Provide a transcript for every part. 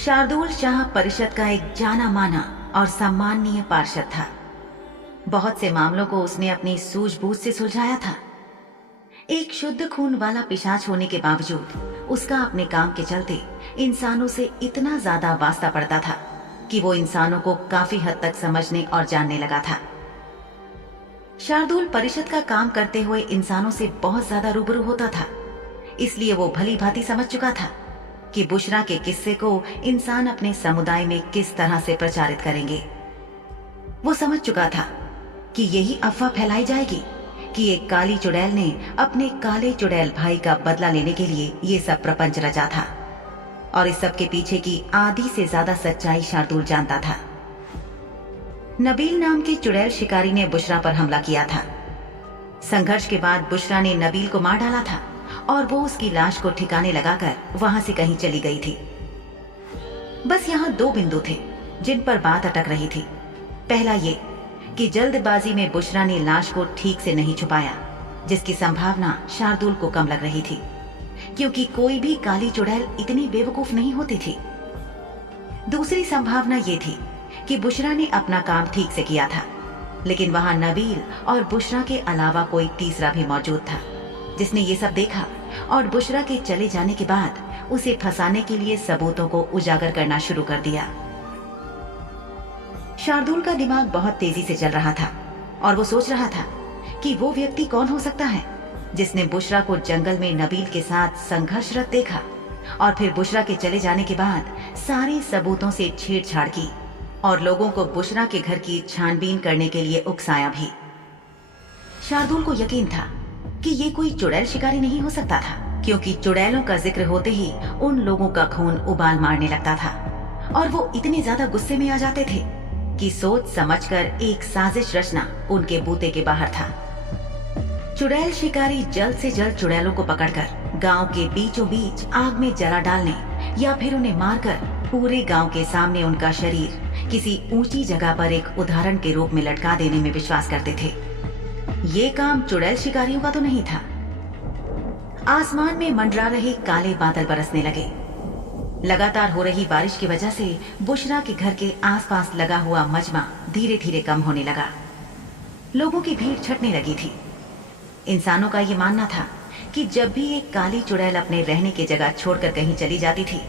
शार्दुल शाह परिषद का एक जाना माना और सम्माननीय पार्षद था। बहुत से मामलों को उसने अपनी सूझबूझ से सुलझाया था। एक शुद्ध खून वाला पिशाच होने के बावजूद उसका अपने काम के चलते इंसानों से इतना ज्यादा वास्ता पड़ता था कि वो इंसानों को काफी हद तक समझने और जानने लगा था। शार्दुल परिषद का काम करते हुए इंसानों से बहुत ज्यादा रूबरू होता था, इसलिए वो भली भांति समझ चुका था कि बुशरा के किस्से को इंसान अपने समुदाय में किस तरह से प्रचारित करेंगे। वो समझ चुका था कि यही अफवाह फैलाई जाएगी कि एक काली चुड़ैल ने अपने काले चुड़ैल भाई का बदला लेने के लिए ये सब प्रपंच रचा था, और इस सब के पीछे की आधी से ज्यादा सच्चाई शार्दुल जानता था। नबील नाम के चुड़ैल शिकारी ने बुशरा पर हमला किया था। संघर्ष के बाद बुशरा ने नबील को मार डाला था और वो उसकी लाश को ठिकाने लगाकर वहां से कहीं चली गई थी। बस यहाँ दो बिंदु थे जिन पर बात अटक रही थी। पहला ये कि जल्दबाजी में बुशरा ने लाश को ठीक से नहीं छुपाया, जिसकी संभावना शार्दुल को कम लग रही थी, क्योंकि कोई भी काली चुड़ैल इतनी बेवकूफ नहीं होती थी। दूसरी संभावना ये थी कि बुशरा ने अपना काम ठीक से किया था, लेकिन वहां नबील और बुशरा के अलावा कोई तीसरा भी मौजूद था जिसने ये सब देखा और बुशरा के चले जाने के बाद उसे फंसाने के लिए सबूतों को उजागर करना शुरू कर दिया। शार्दुल का दिमाग बहुत तेजी से चल रहा था और वो सोच रहा था कि वो व्यक्ति कौन हो सकता है जिसने बुशरा को जंगल में नबील के साथ संघर्षरत देखा और फिर बुशरा के चले जाने के बाद सारे सबूतों से छेड़छाड़ की और लोगों को बुशरा के घर की छानबीन करने के लिए उकसाया भी। शार्दुल को यकीन था कि ये कोई चुड़ैल शिकारी नहीं हो सकता था, क्योंकि चुड़ैलों का जिक्र होते ही उन लोगों का खून उबाल मारने लगता था और वो इतने ज्यादा गुस्से में आ जाते थे कि सोच समझकर एक साजिश रचना उनके बूते के बाहर था। चुड़ैल शिकारी जल्द से जल्द चुड़ैलों को पकड़कर गांव के बीचों बीच आग में जला डालने या फिर उन्हें मारकर पूरे गांव के सामने उनका शरीर किसी ऊंची जगह पर एक उदाहरण के रूप में लटका देने में विश्वास करते थे। ये काम चुड़ैल शिकारियों का तो नहीं था। आसमान में मंडरा रहे काले बादल बरसने लगे। लगातार हो रही बारिश की वजह से बुशरा के घर के आसपास लगा हुआ मजमा धीरे धीरे कम होने लगा। लोगों की भीड़ छटने लगी थी। इंसानों का ये मानना था कि जब भी एक काली चुड़ैल अपने रहने की जगह छोड़कर कहीं चली जाती थी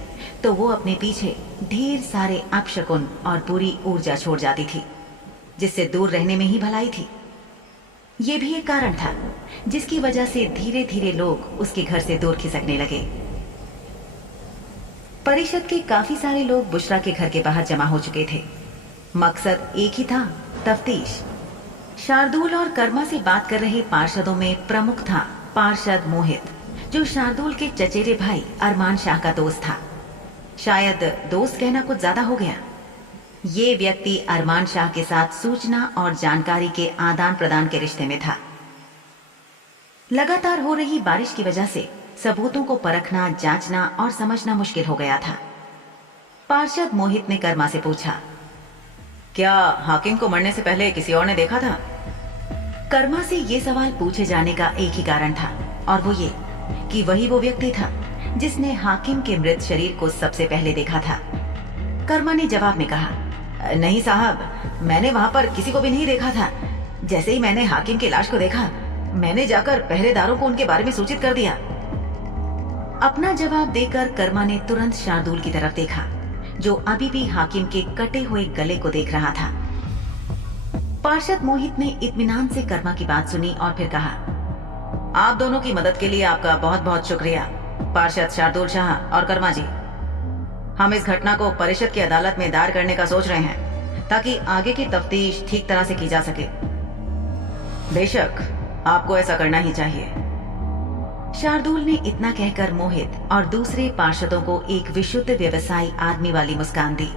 तो वो अपने पीछे ढेर सारे अपशकुन और बुरी ऊर्जा छोड़ जाती थी, जिससे दूर रहने में ही भलाई थी। ये भी एक कारण था जिसकी वजह से धीरे धीरे लोग उसके घर से दूर खिसकने लगे। परिषद के काफी सारे लोग बुशरा के घर के बाहर जमा हो चुके थे। मकसद एक ही था, तफ्तीश। शार्दुल और कर्मा से बात कर रहे पार्षदों में प्रमुख था पार्षद मोहित, जो शार्दुल के चचेरे भाई अरमान शाह का दोस्त था। शायद दोस्त कहना कुछ ज्यादा हो गया। ये व्यक्ति अरमान शाह के साथ सूचना और जानकारी के आदान प्रदान के रिश्ते में था। लगातार हो रही बारिश की वजह से सबूतों को परखना, जांचना और समझना मुश्किल हो गया था। पार्षद मोहित ने कर्मा से पूछा, क्या हाकिम को मरने से पहले किसी और ने देखा था? कर्मा से ये सवाल पूछे जाने का एक ही कारण था, और वो ये कि वही वो व्यक्ति था जिसने हाकिम के मृत शरीर को सबसे पहले देखा था। कर्मा ने जवाब में कहा, नहीं साहब, मैंने वहां पर किसी को भी नहीं देखा था। जैसे ही मैंने हाकिम की लाश को देखा, मैंने जाकर पहरेदारों को उनके बारे में सूचित कर दिया। अपना जवाब देकर कर्मा ने तुरंत शार्दुल की तरफ देखा, जो अभी भी हाकिम के कटे हुए गले को देख रहा था। पार्षद मोहित ने इत्मीनान से कर्मा की बात सुनी और फिर कहा, आप दोनों की मदद के लिए आपका बहुत बहुत शुक्रिया, पार्षद शार्दुल शाह और कर्मा जी। हम इस घटना को परिषद की अदालत में दायर करने का सोच रहे हैं ताकि आगे की तफ्तीश ठीक तरह से की जा सके। बेशक आपको ऐसा करना ही चाहिए। शार्दुल ने इतना कहकर मोहित और दूसरे पार्षदों को एक विशुद्ध व्यवसायी आदमी वाली मुस्कान दी।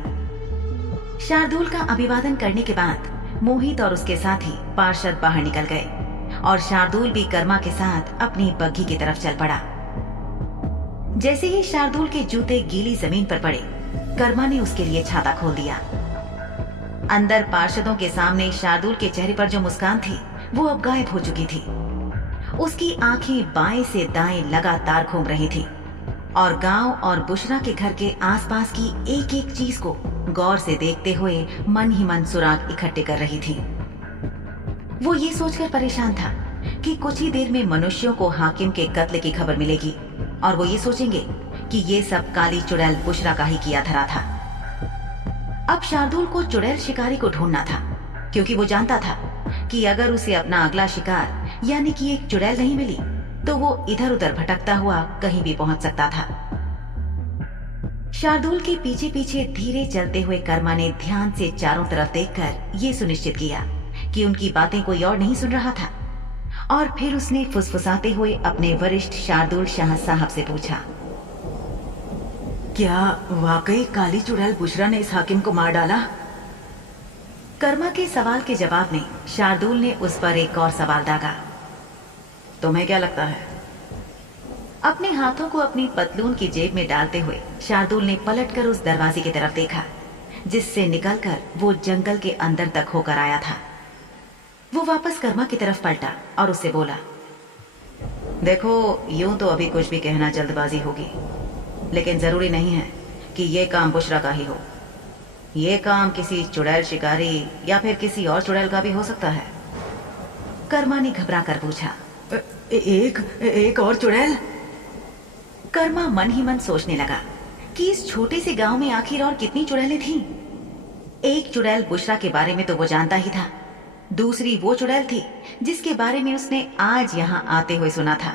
शार्दुल का अभिवादन करने के बाद मोहित और उसके साथी पार्षद बाहर निकल गए और शार्दुल भी कर्मा के साथ अपनी बग्घी की तरफ चल पड़ा। जैसे ही शार्दुल के जूते गीली जमीन पर पड़े, कर्मा ने उसके लिए छाता खोल दिया। अंदर पार्षदों के सामने शार्दुल के चेहरे पर जो मुस्कान थी वो अब गायब हो चुकी थी। उसकी आंखें बाएं से दाएं लगातार घूम रही थी। और गांव और बुशरा के घर के आसपास की एक एक चीज को गौर से देखते हुए मन ही मन सुराग इकट्ठे कर रही थी। वो ये सोचकर परेशान था कि कुछ ही देर में मनुष्यों को हाकिम के कत्ल की खबर मिलेगी और वो ये सोचेंगे कि ये सब काली चुड़ैल बुशरा का ही किया धरा था। अब शार्दुल को चुड़ैल शिकारी को ढूंढना था, क्योंकि वो जानता था कि अगर उसे अपना अगला शिकार यानी कि एक चुड़ैल नहीं मिली तो वो इधर उधर भटकता हुआ कहीं भी पहुंच सकता था। शार्दुल के पीछे पीछे धीरे चलते हुए कर्मा ने ध्यान से चारों तरफ देखकर ये सुनिश्चित किया कि उनकी बातें कोई और नहीं सुन रहा था, और फिर उसने फुसफुसाते हुए अपने वरिष्ठ शार्दुल शाह साहब से पूछा, क्या वाकई काली चुड़ैल बुशरा ने इस हाकिम को मार डाला? कर्मा के सवाल के जवाब में शार्दुल ने उस पर एक और सवाल दागा, तुम्हें क्या लगता है? अपने हाथों को अपनी पतलून की जेब में डालते हुए शार्दुल ने पलटकर उस दरवाजे की तरफ देखा जिससे निकलकर वो जंगल के अंदर तक होकर आया था। वो वापस कर्मा की तरफ पलटा और उससे बोला, देखो, यूं तो अभी कुछ भी कहना जल्दबाजी होगी, लेकिन जरूरी नहीं है कि ये काम बुशरा का ही हो। ये काम किसी चुड़ैल शिकारी या फिर किसी और चुड़ैल का भी हो सकता है। कर्मा ने घबरा कर पूछा, एक और चुड़ैल? कर्मा मन ही मन सोचने लगा कि इस छोटे से गांव में आखिर और कितनी चुड़ैलें थीं। एक चुड़ैल बुशरा के बारे में तो वो जानता ही था, दूसरी वो चुड़ैल थी जिसके बारे में उसने आज यहाँ आते हुए सुना था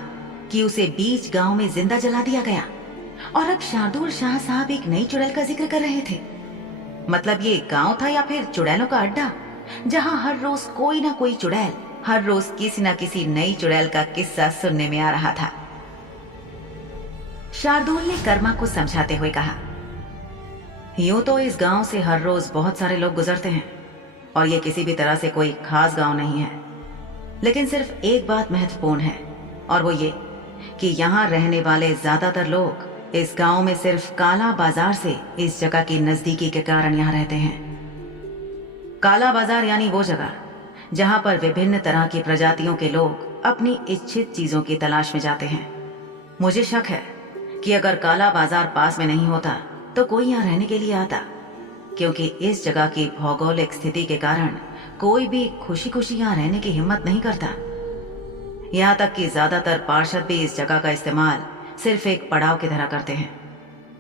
कि उसे बीच गांव में जिंदा जला दिया गया, और अब शार्दुल शाह साहब एक नई चुड़ैल का जिक्र कर रहे थे। मतलब ये गांव था या फिर चुड़ैलों का अड्डा, जहां हर रोज कोई ना कोई चुड़ैल हर रोज किसी न किसी नई चुड़ैल का किस्सा सुनने में आ रहा था। शार्दुल ने कर्मा को समझाते हुए कहा, यूं तो इस गांव से हर रोज बहुत सारे लोग गुजरते हैं और ये किसी भी तरह से कोई खास गांव नहीं है, लेकिन सिर्फ एक बात महत्वपूर्ण है, और वो ये कि यहाँ रहने वाले ज्यादातर लोग इस गांव में सिर्फ काला बाजार से इस जगह की नजदीकी के कारण यहाँ रहते हैं। काला बाजार यानी वो जगह जहां पर विभिन्न तरह की प्रजातियों के लोग अपनी इच्छित चीजों की तलाश में जाते हैं। मुझे शक है कि अगर काला बाजार पास में नहीं होता तो कोई यहाँ रहने के लिए आता, क्योंकि इस जगह की भौगोलिक स्थिति के कारण कोई भी खुशी खुशी यहाँ रहने की हिम्मत नहीं करता। यहाँ तक कि ज्यादातर पार्षद भी इस जगह का इस्तेमाल सिर्फ एक पड़ाव की तरह करते हैं,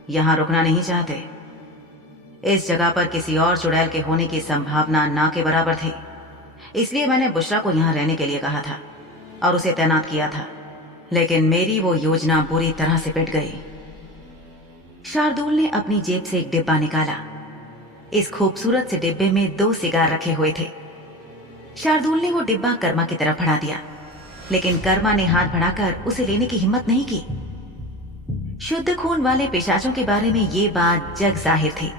यहाँ रुकना नहीं चाहते। इस जगह पर किसी और चुड़ैल के होने की संभावना ना के बराबर थी, इसलिए मैंने बुशरा को यहाँ रहने के लिए कहा था और उसे तैनात किया था, लेकिन मेरी वो योजना बुरी तरह से पिट गई। शार्दुल ने अपनी जेब से एक डिब्बा निकाला। इस खूबसूरत से डिब्बे में 2 सिगार रखे हुए थे। शार्दुल ने वो डिब्बा कर्मा की तरफ बढ़ा दिया, लेकिन कर्मा ने हाथ बढ़ाकर उसे लेने की हिम्मत नहीं की। शुद्ध खून वाले पिशाचों के बारे में ये बात जग जाहिर थी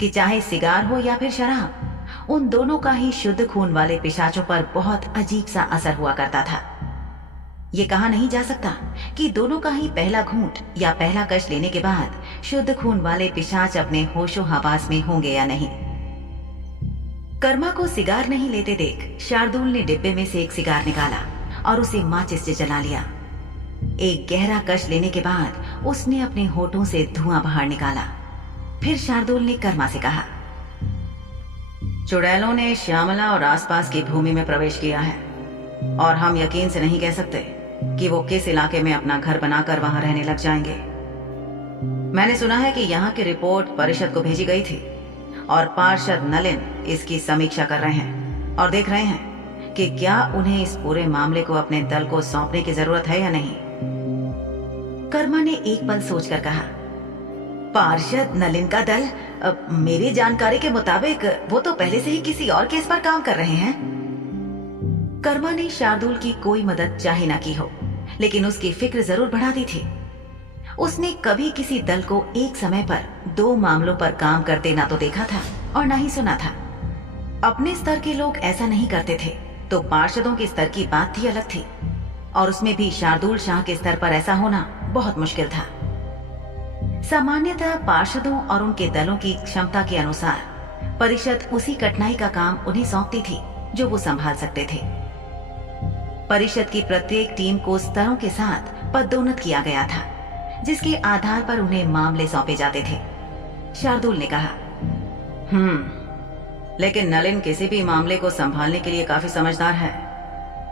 कि चाहे सिगार हो या फिर शराब, उन दोनों का ही शुद्ध खून वाले पिशाचों पर बहुत अजीब सा असर हुआ करता था। ये कहा नहीं जा सकता कि दोनों का ही पहला घूंट या पहला कश लेने के बाद शुद्ध खून वाले पिशाच अपने होशो हवास में होंगे या नहीं। कर्मा को सिगार नहीं लेते देख शार्दुल ने डिब्बे में से एक सिगार निकाला और उसे माचिस से जला लिया। एक गहरा कश लेने के बाद उसने अपने होठों से धुआं बाहर निकाला। फिर शार्दुल ने कर्मा से कहा, चुड़ैलों ने श्यामला और आसपास की भूमि में प्रवेश किया है और हम यकीन से नहीं कह सकते कि वो किस इलाके में अपना घर बनाकर वहां रहने लग जाएंगे। मैंने सुना है कि यहाँ की रिपोर्ट परिषद को भेजी गई थी और पार्षद नलिन इसकी समीक्षा कर रहे हैं और देख रहे हैं कि क्या उन्हें इस पूरे मामले को अपने दल को सौंपने की जरूरत है या नहीं। कर्मा ने एक पल सोचकर कहा, पार्षद नलिन का दल? मेरी जानकारी के मुताबिक वो तो पहले से ही किसी और केस पर काम कर रहे हैं। कर्मा ने शार्दुल की कोई मदद चाहे ना की हो, लेकिन उसकी फिक्र जरूर बढ़ा दी थी। उसने कभी किसी दल को एक समय पर 2 मामलों पर काम करते ना तो देखा था और ना ही सुना था। अपने स्तर के लोग ऐसा नहीं करते थे तो पार्षदों के स्तर की बात ही अलग थी, और उसमें भी शार्दुल शाह के स्तर पर ऐसा होना बहुत मुश्किल था। सामान्यतः पार्षदों और उनके दलों की क्षमता के अनुसार परिषद उसी कठिनाई का काम उन्हें सौंपती थी जो वो संभाल सकते थे। परिषद की प्रत्येक टीम को स्तरों के साथ पदोन्नत किया गया था, जिसके आधार पर उन्हें मामले सौंपे जाते थे। शार्दुल ने कहा, लेकिन नलिन किसी भी मामले को संभालने के लिए काफी समझदार है।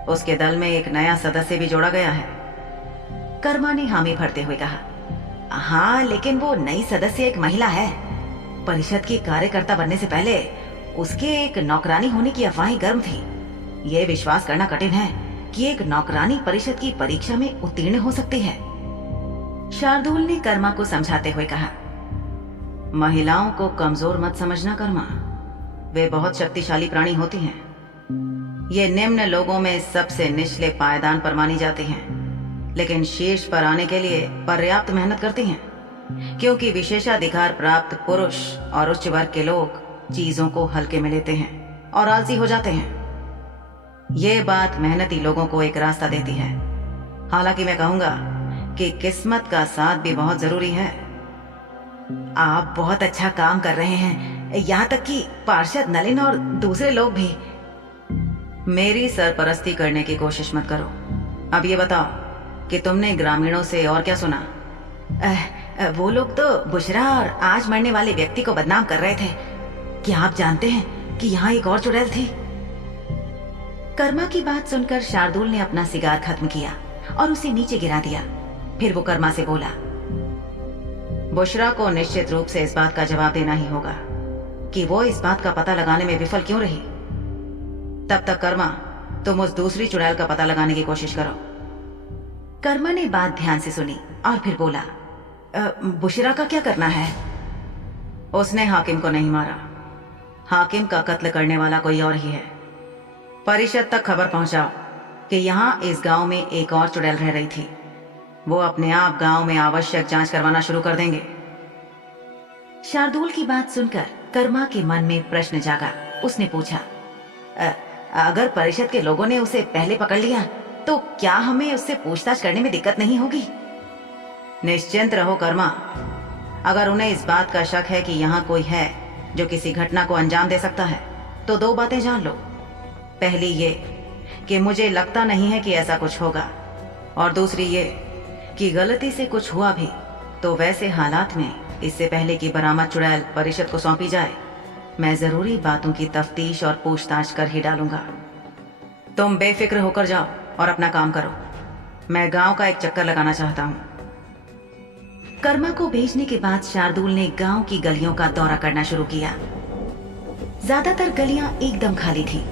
उसके दल में एक नया सदस्य भी जोड़ा गया है। कर्मा ने हामी भरते हुए कहा, हाँ, लेकिन वो नई सदस्य एक महिला है। परिषद की कार्यकर्ता बनने से पहले उसके एक नौकरानी होने की अफवाहें गर्म थी। ये विश्वास करना कठिन है कि एक नौकरानी परिषद की परीक्षा में उत्तीर्ण हो सकती है। शार्दुल ने कर्मा को समझाते हुए कहा, महिलाओं को कमजोर मत समझना कर्मा, वे बहुत शक्तिशाली प्राणी होती हैं। ये निम्न लोगों में सबसे निचले पायदान पर मानी जाती हैं, लेकिन शीर्ष पर आने के लिए पर्याप्त मेहनत करती हैं, क्योंकि विशेषाधिकार प्राप्त पुरुष और उच्च वर्ग के लोग चीजों को हल्के में लेते हैं और आलसी हो जाते हैं। ये बात मेहनती लोगों को एक रास्ता देती है। हालांकि मैं कहूंगा कि किस्मत का साथ भी बहुत जरूरी है। आप बहुत अच्छा काम कर रहे हैं, यहाँ तक कि पार्षद नलिन और दूसरे लोग भी। मेरी सरपरस्ती करने की कोशिश मत करो। अब ये बताओ कि तुमने ग्रामीणों से और क्या सुना? वो लोग तो बुशरा और आज मरने वाले व्यक्ति को बदनाम कर रहे थे। क्या आप जानते हैं कि यहाँ एक और चुड़ैल थी? कर्मा की बात सुनकर शार्दुल ने अपना सिगार खत्म किया और उसे नीचे गिरा दिया। फिर वो कर्मा से बोला, बुशरा को निश्चित रूप से इस बात का जवाब देना ही होगा कि वो इस बात का पता लगाने में विफल क्यों रही। तब तक कर्मा, तुम उस दूसरी चुड़ैल का पता लगाने की कोशिश करो। कर्मा ने बात ध्यान से सुनी और फिर बोला, बुशरा का क्या करना है? उसने हाकिम को नहीं मारा। हाकिम का कत्ल करने वाला कोई और ही है। परिषद तक खबर पहुंचाओ कि यहाँ इस गांव में एक और चुड़ैल रह रही थी। वो अपने आप गांव में आवश्यक जांच करवाना शुरू कर देंगे। शार्दुल की बात सुनकर कर्मा के मन में प्रश्न जागा। उसने पूछा, अगर परिषद के लोगों ने उसे पहले पकड़ लिया तो क्या हमें उससे पूछताछ करने में दिक्कत नहीं होगी? निश्चिंत रहो कर्मा। अगर उन्हें इस बात का शक है कि यहाँ कोई है जो किसी घटना को अंजाम दे सकता है, तो दो बातें जान लो। पहली ये कि मुझे लगता नहीं है कि ऐसा कुछ होगा, और दूसरी ये कि गलती से कुछ हुआ भी तो वैसे हालात में इससे पहले कि बरामद चुड़ैल परिषद को सौंपी जाए, मैं जरूरी बातों की तफ्तीश और पूछताछ कर ही डालूंगा। तुम बेफिक्र होकर जाओ और अपना काम करो। मैं गांव का एक चक्कर लगाना चाहता हूँ। कर्मा को भेजने के बाद शार्दुल ने गांव की गलियों का दौरा करना शुरू किया। ज्यादातर गलियां एकदम खाली थी।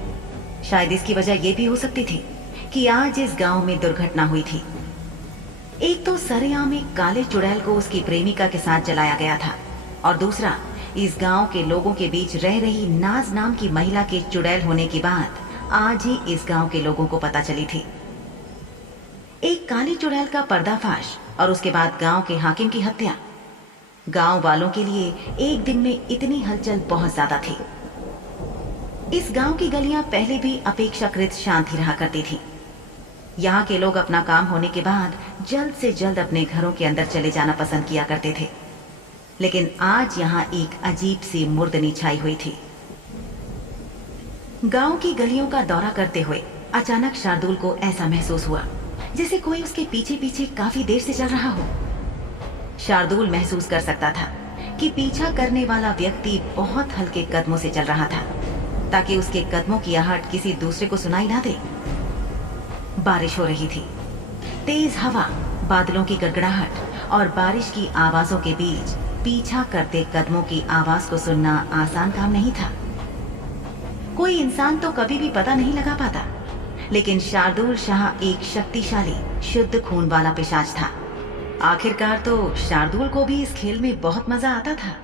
शायद इसकी वजह यह भी हो सकती थी कि आज इस गांव में दुर्घटना हुई थी। एक तो सरेआम एक काले चुड़ैल को उसकी प्रेमिका के साथ जलाया गया था, और दूसरा इस गांव के लोगों के बीच रह रही नाज नाम की महिला के चुड़ैल होने की बात आज ही इस गांव के लोगों को पता चली थी। एक काली चुड़ैल का पर्दाफाश और उसके बाद गांव के हाकिम की हत्या। गांव वालों के लिए एक दिन में इतनी हलचल बहुत ज्यादा थी। इस गांव की गलियां पहले भी अपेक्षाकृत शांत ही रहा करती थी। यहाँ के लोग अपना काम होने के बाद जल्द से जल्द अपने घरों के अंदर चले जाना पसंद किया करते थे, लेकिन आज यहाँ एक अजीब सी मुर्दनी छाई हुई थी। गांव की गलियों का दौरा करते हुए अचानक शार्दुल को ऐसा महसूस हुआ जैसे कोई उसके पीछे पीछे काफी देर से चल रहा हो। शार्दुल महसूस कर सकता था कि पीछा करने वाला व्यक्ति बहुत हल्के कदमों से चल रहा था, ताकि उसके कदमों की आहट किसी दूसरे को सुनाई ना दे। बारिश हो रही थी। तेज हवा, बादलों की गड़गड़ाहट और बारिश की आवाजों के बीच पीछा करते कदमों की आवाज को सुनना आसान काम नहीं था। कोई इंसान तो कभी भी पता नहीं लगा पाता, लेकिन शार्दुल शाह एक शक्तिशाली शुद्ध खून वाला पिशाच था। आखिरकार तो शार्दुल को भी इस खेल में बहुत मजा आता था।